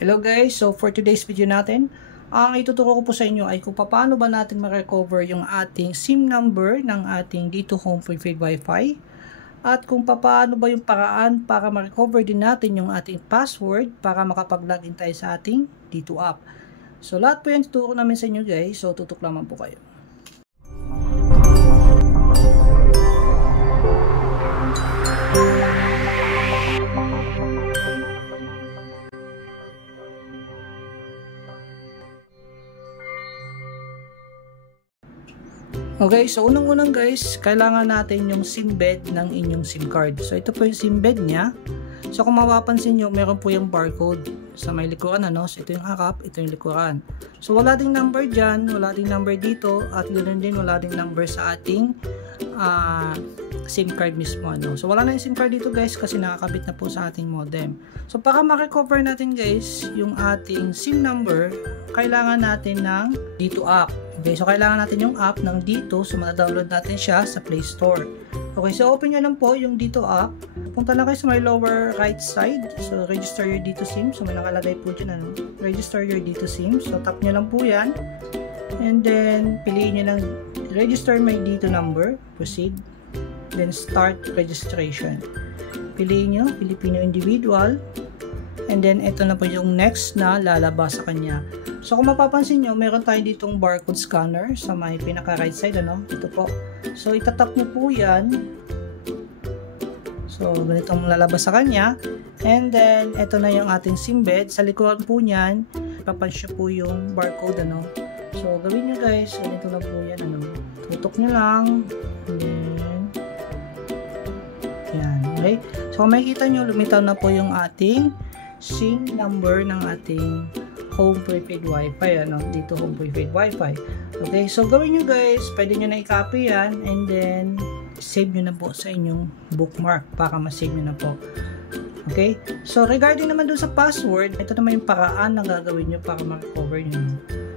Hello guys, so for today's video natin, ang ituturo ko po sa inyo ay kung paano ba natin ma-recover yung ating SIM number ng ating D2 Home Prepaid Wi-Fi at kung paano ba yung paraan para ma-recover din natin yung ating password para makapag-login tayo sa ating D2 app. So lahat po yan tuturo namin sa inyo guys, so tutok lamang po kayo. Okay, so unang-unang guys, kailangan natin yung SIM bed ng inyong SIM card. So ito po yung SIM bed niya. So kung mapapansin nyo, meron po yung barcode sa may likuran, ano? So ito yung harap, ito yung likuran. So wala ding number dyan, wala ding number dito, at ganoon din wala ding number sa ating SIM card mismo, ano? So wala na yung SIM card dito guys kasi nakakabit na po sa ating modem. So para ma-recover natin guys yung ating SIM number, kailangan natin ng D2 app. Okay, so kailangan natin yung app ng D2, so mata-download natin siya sa Play Store. Okay, so open nyo lang po yung D2 app. Punta lang kayo sa my lower right side. So register your D2 SIM. So may nakalagay po dyan, ano? Register your D2 SIM. So tap nyo lang po yan. And then piliin nyo lang register my D2 number. Proceed. Then start registration. Piliin nyo Filipino individual. And then ito na po yung next na lalabas sa kanya. So kung mapapansin nyo, meron tayo ditong barcode scanner sa may pinaka right side, ano? Ito po. So itatap nyo po yan. So ganitong lalabas sa kanya. And then ito na yung ating SIM bed. Sa likuran po niyan, papunch nyo po yung barcode, ano? So gawin nyo guys, ganito na po yan, ano? Tutok nyo lang. And then yan, okay? So kung makikita nyo, lumitaw na po yung ating SIM number ng ating Home Prepaid Wi-Fi, ano? Dito Home Prepaid Wi-Fi. Okay, so gawin nyo guys, pwede nyo na i-copy yan and then save nyo na po sa inyong bookmark para ma-save nyo na po. Okay, so regarding naman dun sa password, ito naman yung paraan na gagawin nyo para ma-recover nyo.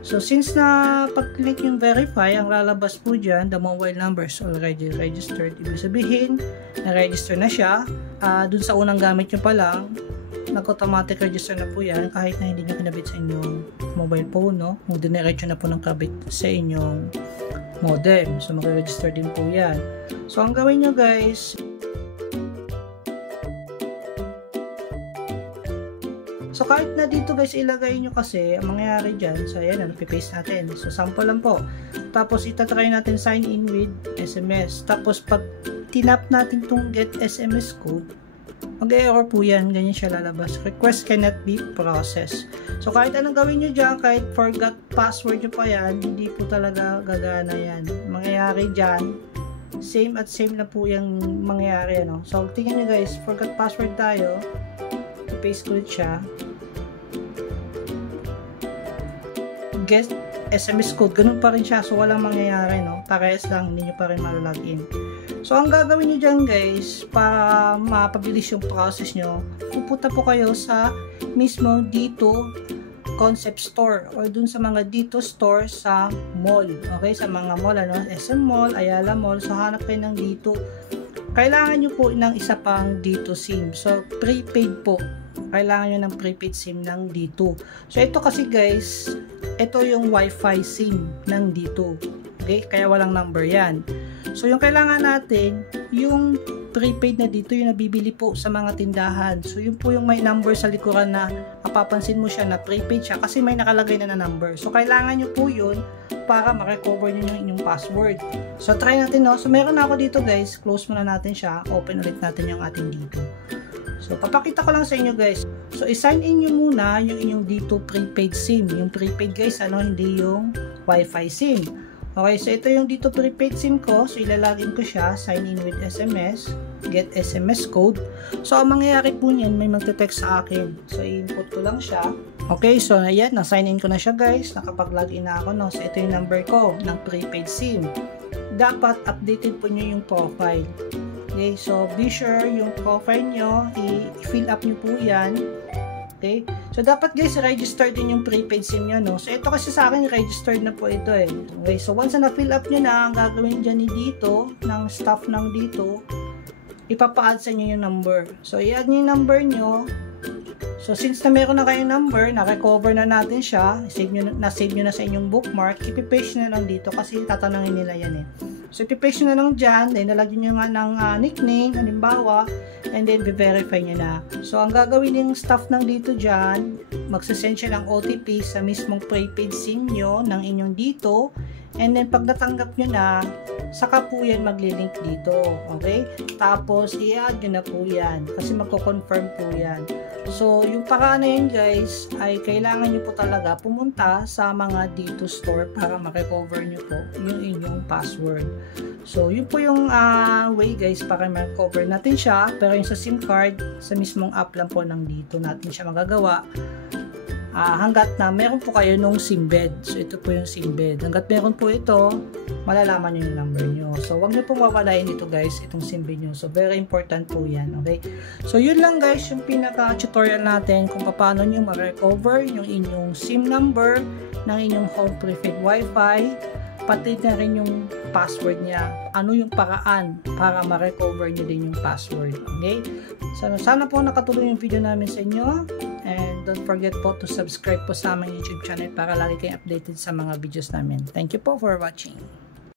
So since na pag-click yung verify, ang lalabas po dyan, the mobile number is already registered. Ibig sabihin, na-register na siya. Dun sa unang gamit nyo pa lang, nag-automatic register na po yan kahit na hindi nyo kinabit sa inyong mobile phone, no? Kung diniretso na po ng kabit sa inyong modem. So, mag-register din po yan. So, ang gawin nyo guys, so kahit na dito guys ilagay nyo kasi, ang mangyayari dyan, so ayan, pipaste natin. So, sample lang po. Tapos, itatry natin sign in with SMS. Tapos, pag tinap natin itong get SMS code, mag-error po yan, ganyan siya lalabas. Request cannot be processed. So kahit anong gawin nyo dyan, kahit forgot password nyo pa yan, hindi po talaga gagana yan. Mangyayari dyan, same at same na po yung mangyayari, ano? So tingnan nyo guys, forgot password tayo, i-paste ko ulit siya, get SMS code, ganun pa rin siya, so walang mangyayari, no? Parehas lang, hindi nyo pa rin malalagin. So, ang gagawin nyo dyan guys, para mapabilis yung process nyo, pupunta po kayo sa mismo dito concept store or dun sa mga dito store sa mall. Okay, sa mga mall, ano? SM Mall, Ayala Mall. So, hanap kayo ng dito. Kailangan nyo po ng isa pang dito SIM. So, prepaid po. Kailangan nyo ng prepaid SIM ng dito. So, ito kasi guys, ito yung Wi-Fi SIM ng dito. Okay, kaya walang number yan. So, yung kailangan natin, yung prepaid na dito, yung nabibili po sa mga tindahan. So, yun po yung may number sa likuran na mapapansin mo siya na prepaid siya kasi may nakalagay na number. So, kailangan nyo po yun para ma-recover nyo yung inyong password. So, try natin, no? So, meron na ako dito, guys. Close muna natin siya. Open ulit natin yung ating dito. So, papakita ko lang sa inyo, guys. So, i-sign in nyo muna yung inyong dito prepaid SIM. Yung prepaid, guys, ano, hindi yung Wi-Fi SIM. Okay, so ito yung dito prepaid SIM ko. So, ilalagin ko siya. Sign in with SMS. Get SMS code. So, ang mangyayari po niyan, may magte-text sa akin. So, i-input ko lang siya. Okay, so ayan, na-sign in ko na siya guys. Nakapag-login na ako, no? So, ito yung number ko ng prepaid SIM. Dapat updated po nyo yung profile. Okay, so be sure yung profile nyo, i-fill up nyo po yan. Okay, so dapat guys, register din yung prepaid SIM nyo, no? So ito kasi sa akin, registered na po ito eh. Okay, so once na fill up nyo na, ang gagawin dyan ni dito, ng staff ng dito, ipapa-add sa inyo yung number. So i-add nyo yung number nyo. So since na meron na kayong number, na-recover na natin siya, na-save nyo na sa inyong bookmark, ipipaste na lang dito kasi tatanungin nila yan eh. So ipipaste nyo na lang dyan, then nalagyan nyo nga ng nickname, halimbawa, and then be-verify nyo na. So ang gagawin yung staff ng dito dyan, magsasend siya ng OTP sa mismong prepaid SIM nyo ng inyong dito, and then pag natanggap nyo na, saka po yan maglilink dito. Okay? Tapos i-add nyo na po yan kasi magko-confirm po yan. So yung paraan na yun guys ay kailangan nyo po talaga pumunta sa mga dito store para ma-recover nyo po yung inyong password. So yun po yung way guys para ma-recover natin siya, pero yung sa SIM card sa mismong app lang po ng dito natin siya magagawa. Hanggat na meron po kayo nung SIMbed. So ito po yung SIMbed. Hanggat meron po ito, malalaman nyo yung number nyo. So wag nyo pong wawalain ito guys, itong SIMbed nyo. So very important po yan. Okay? So yun lang guys, yung pinaka-tutorial natin kung paano nyo ma-recover yung inyong SIM number ng inyong home prepaid wifi, pati na rin yung password niya. Ano yung paraan para ma-recover nyo din yung password. Okay? So sana po nakatulong yung video namin sa inyo. And don't forget po to subscribe po sa aming YouTube channel para lagi kayong updated sa mga videos namin. Thank you po for watching.